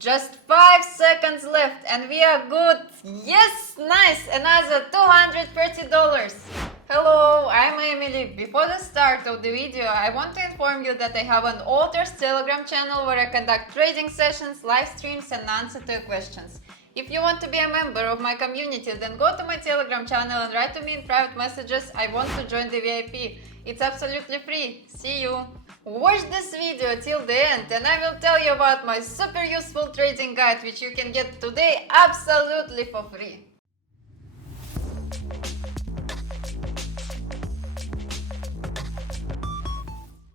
Just 5 seconds left and we are good. Yes, nice, another $230. Hello, I'm Emily. Before the start of the video, I want to inform you that I have an author's Telegram channel where I conduct trading sessions, live streams and answer to your questions. If you want to be a member of my community, then go to my Telegram channel and write to me in private messages, I want to join the VIP. It's absolutely free. See you! Watch this video till the end and I will tell you about my super useful trading guide which you can get today absolutely for free.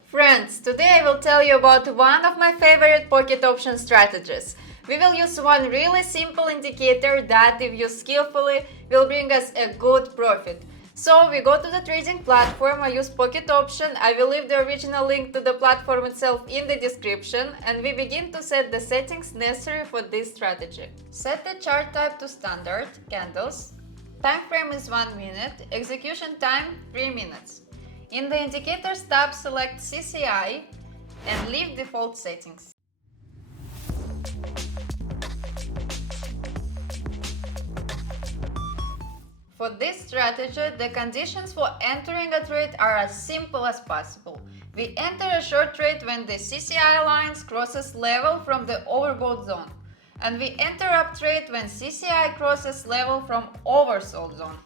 Friends, today I will tell you about one of my favorite pocket option strategies. We will use one really simple indicator that, if used skillfully, will bring us a good profit. So we go to the trading platform, I use pocket option, I will leave the original link to the platform itself in the description, and we begin to set the settings necessary for this strategy. Set the chart type to standard, candles, time frame is 1 minute, execution time 3 minutes. In the indicators tab, select CCI and leave default settings. For this strategy, the conditions for entering a trade are as simple as possible. We enter a short trade when the CCI lines crosses level from the overbought zone. And we enter up trade when CCI crosses level from oversold zone.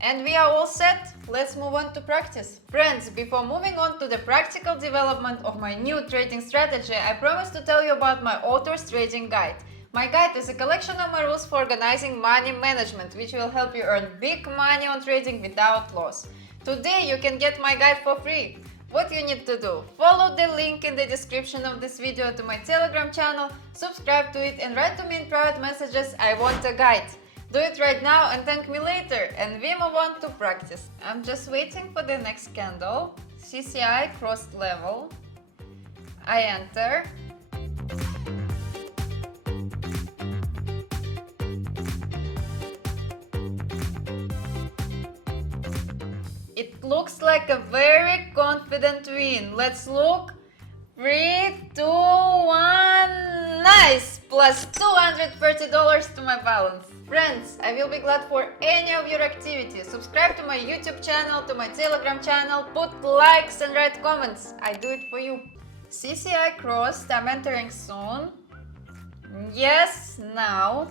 And we are all set. Let's move on to practice. Friends, before moving on to the practical development of my new trading strategy, I promise to tell you about my author's trading guide. My guide is a collection of my rules for organizing money management, which will help you earn big money on trading without loss. Today you can get my guide for free. What you need to do? Follow the link in the description of this video to my Telegram channel, subscribe to it and write to me in private messages, I want a guide. Do it right now and thank me later, and we move on to practice. I'm just waiting for the next candle. CCI crossed level. I enter. It looks like a very confident win. Let's look. 3, 2, 1, nice! Plus $230 to my balance. Friends, I will be glad for any of your activity. Subscribe to my YouTube channel, to my Telegram channel, put likes and write comments. I do it for you. CCI crossed, I'm entering soon. Yes, now.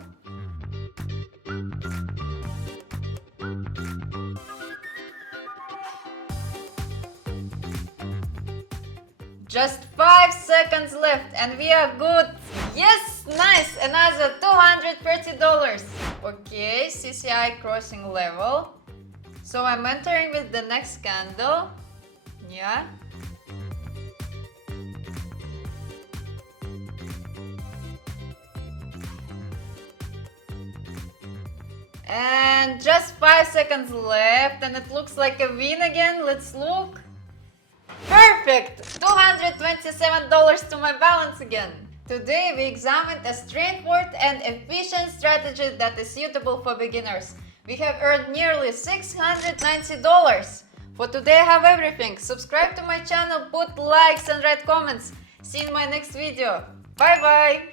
Just 5 seconds left and we are good. Yes, nice, another $230. Okay, CCI crossing level. So I'm entering with the next candle. Yeah. And just 5 seconds left and it looks like a win again. Let's look. Perfect! $227 to my balance again. Today we examined a straightforward and efficient strategy that is suitable for beginners. We have earned nearly $690. For today I have everything. Subscribe to my channel, put likes and write comments. See you in my next video. Bye bye!